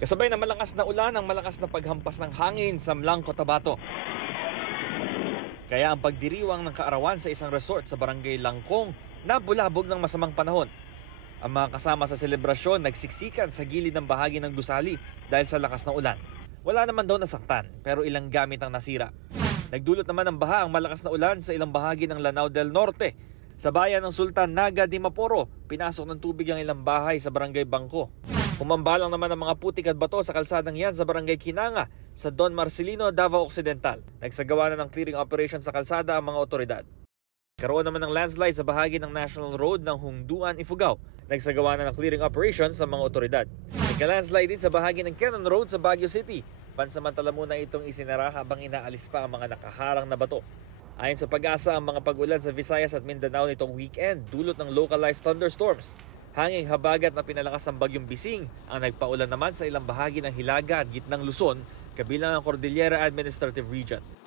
Kasabay ng malakas na ulan ang malakas na paghampas ng hangin sa Mlang, Cotabato. Kaya ang pagdiriwang ng kaarawan sa isang resort sa barangay Langkong nabulabog ng masamang panahon. Ang mga kasama sa selebrasyon nagsiksikan sa gilid ng bahagi ng gusali dahil sa lakas ng ulan. Wala naman daw nasaktan pero ilang gamit ang nasira. Nagdulot naman ng baha ang malakas na ulan sa ilang bahagi ng Lanao del Norte. Sa bayan ng Sultan Naga di Maporo, pinasok ng tubig ang ilang bahay sa barangay Bangko. Humambalang naman ang mga putik at bato sa kalsadang yan sa barangay Kinanga sa Don Marcelino, Davao Occidental. Nagsagawa na ng clearing operation sa kalsada ang mga otoridad. Karoon naman ng landslide sa bahagi ng National Road ng Hungduan, Ifugao. Nagsagawa na ng clearing operation sa mga otoridad. Nagka-landslide din sa bahagi ng Quezon Road sa Baguio City. Pansamantala muna itong isinara habang inaalis pa ang mga nakaharang na bato. Ayon sa Pag-asa, ang mga pag-ulan sa Visayas at Mindanao nitong weekend dulot ng localized thunderstorms. Hanging habagat na pinalakas ng bagyong Bising ang nagpaulan naman sa ilang bahagi ng Hilaga at gitnang Luzon, kabilang ang Cordillera Administrative Region.